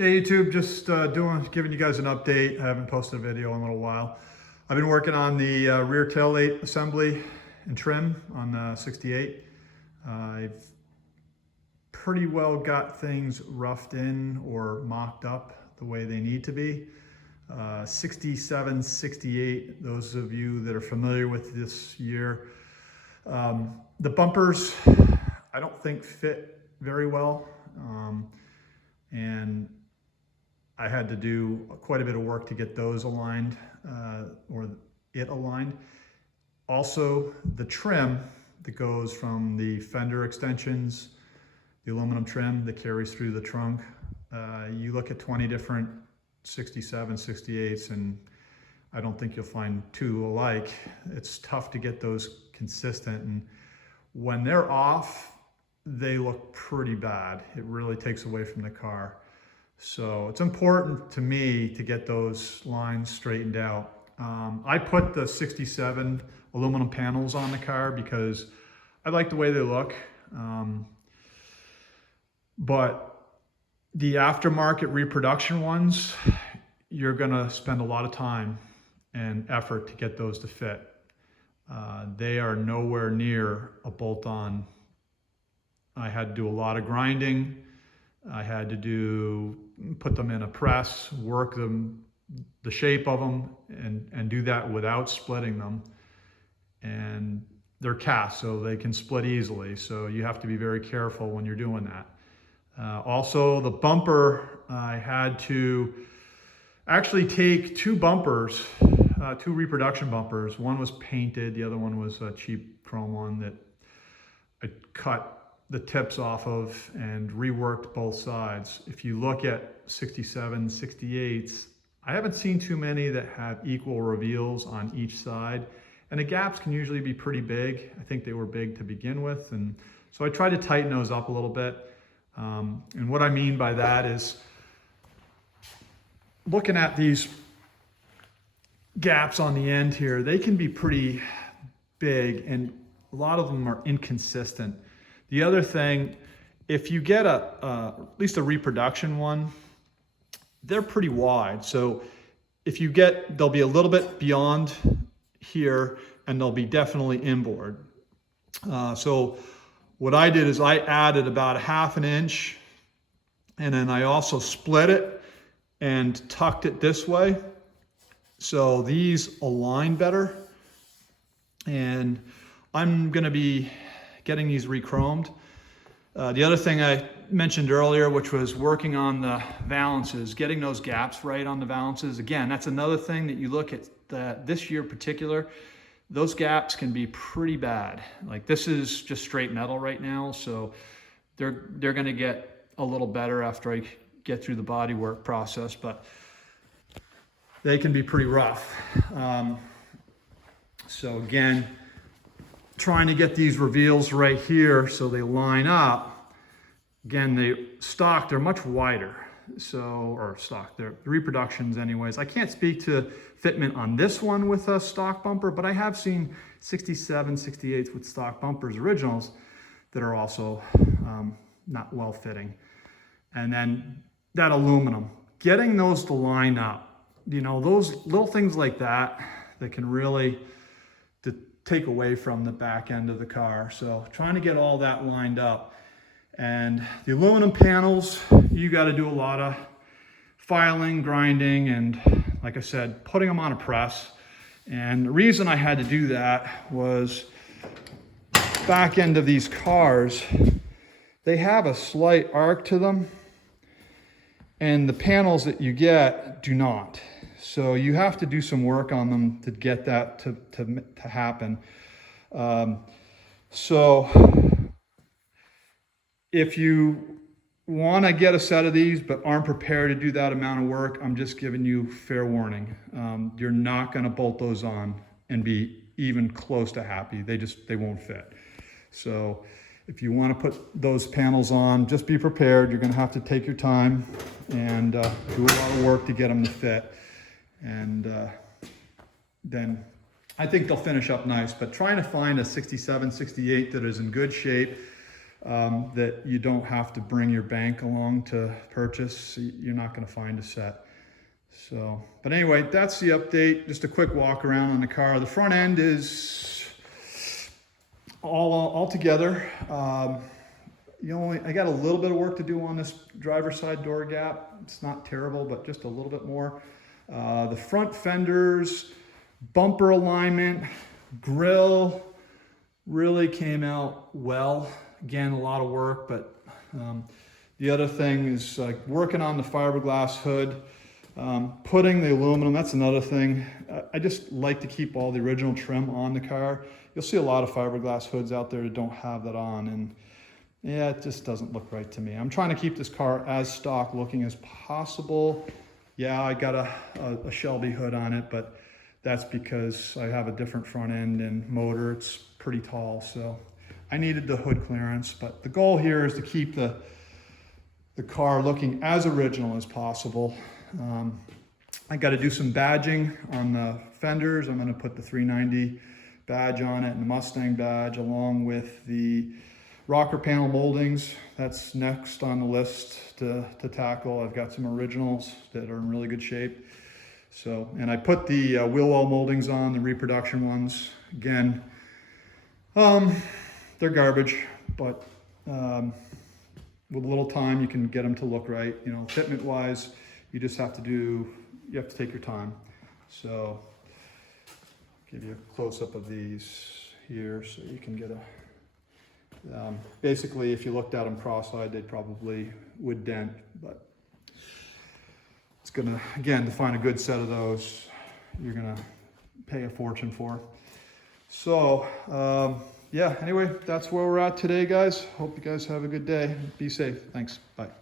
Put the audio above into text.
Hey YouTube, just giving you guys an update. I haven't posted a video in a little while. I've been working on the rear taillight assembly and trim on 68. I've pretty well got things roughed in or mocked up the way they need to be. 67, 68, those of you that are familiar with this year. The bumpers, I don't think fit very well. And I had to do quite a bit of work to get those aligned, or it aligned. Also, the trim that goes from the fender extensions, the aluminum trim that carries through the trunk. You look at 20 different 67, 68s, and I don't think you'll find two alike. It's tough to get those consistent, and when they're off, they look pretty bad. It really takes away from the car. So it's important to me to get those lines straightened out. I put the 67 aluminum panels on the car because I like the way they look. But the aftermarket reproduction ones, you're gonna spend a lot of time and effort to get those to fit. They are nowhere near a bolt-on. I had to do a lot of grinding. I had to put them in a press, work them, the shape of them, and do that without splitting them. And they're cast, so they can split easily. So you have to be very careful when you're doing that. Also, the bumper, I had to actually take two bumpers, two reproduction bumpers. One was painted, the other one was a cheap chrome one that I cut the tips off of and reworked both sides. If you look at 67, 68s, I haven't seen too many that have equal reveals on each side. And the gaps can usually be pretty big. I think they were big to begin with. And so I tried to tighten those up a little bit. And what I mean by that is looking at these gaps on the end here, they can be pretty big and a lot of them are inconsistent. The other thing, if you get at least a reproduction one, they're pretty wide. So if you get, they'll be a little bit beyond here and they'll be definitely inboard. So what I did is I added about 1/2 inch and then I also split it and tucked it this way. So these align better. And I'm gonna be getting these re-chromed. The other thing I mentioned earlier, which was working on the valances, getting those gaps right on the valances. Again, that's another thing that you look at this year in particular, those gaps can be pretty bad. Like this is just straight metal right now, so they're gonna get a little better after I get through the body work process, but they can be pretty rough. So again, trying to get these reveals right here so they line up. Again, they're much wider. They're reproductions anyways. I can't speak to fitment on this one with a stock bumper, but I have seen 67, 68s with stock bumpers, originals, that are also not well fitting. And then that aluminum, getting those to line up, you know, those little things like that can really take away from the back end of the car. So trying to get all that lined up. And the aluminum panels, you got to do a lot of filing, grinding, and like I said, putting them on a press. And the reason I had to do that was back end of these cars, they have a slight arc to them and the panels that you get do not. So you have to do some work on them to get that to happen. So if you want to get a set of these but aren't prepared to do that amount of work, I'm just giving you fair warning. You're not going to bolt those on and be even close to happy. They won't fit. So if you want to put those panels on, just be prepared. You're going to have to take your time and do a lot of work to get them to fit. And then I think they'll finish up nice, but trying to find a 67, 68 that is in good shape, that you don't have to bring your bank along to purchase. You're not going to find a set. So, but anyway, that's the update. Just a quick walk around on the car. The front end is all together. I got a little bit of work to do on this driver's side door gap. It's not terrible, but just a little bit more. The front fenders, bumper alignment, grill really came out well. Again, a lot of work, but the other thing is working on the fiberglass hood, putting the aluminum. That's another thing. I just like to keep all the original trim on the car. You'll see a lot of fiberglass hoods out there that don't have that on, and yeah, it just doesn't look right to me. I'm trying to keep this car as stock looking as possible. Yeah, I got a Shelby hood on it, but that's because I have a different front end and motor. It's pretty tall, so I needed the hood clearance. But the goal here is to keep the car looking as original as possible. I got to do some badging on the fenders. I'm going to put the 390 badge on it and the Mustang badge along with the rocker panel moldings. That's next on the list to tackle. I've got some originals that are in really good shape. So, and I put the wheel well moldings on, the reproduction ones. Again, they're garbage, but with a little time you can get them to look right. You know, fitment wise, you have to take your time. So, give you a close up of these here so you can get a, basically if you looked at them cross-eyed, they probably would dent, but it's gonna, again, to find a good set of those, you're gonna pay a fortune for. So, yeah, anyway, that's where we're at today, guys. Hope you guys have a good day. Be safe. Thanks. Bye.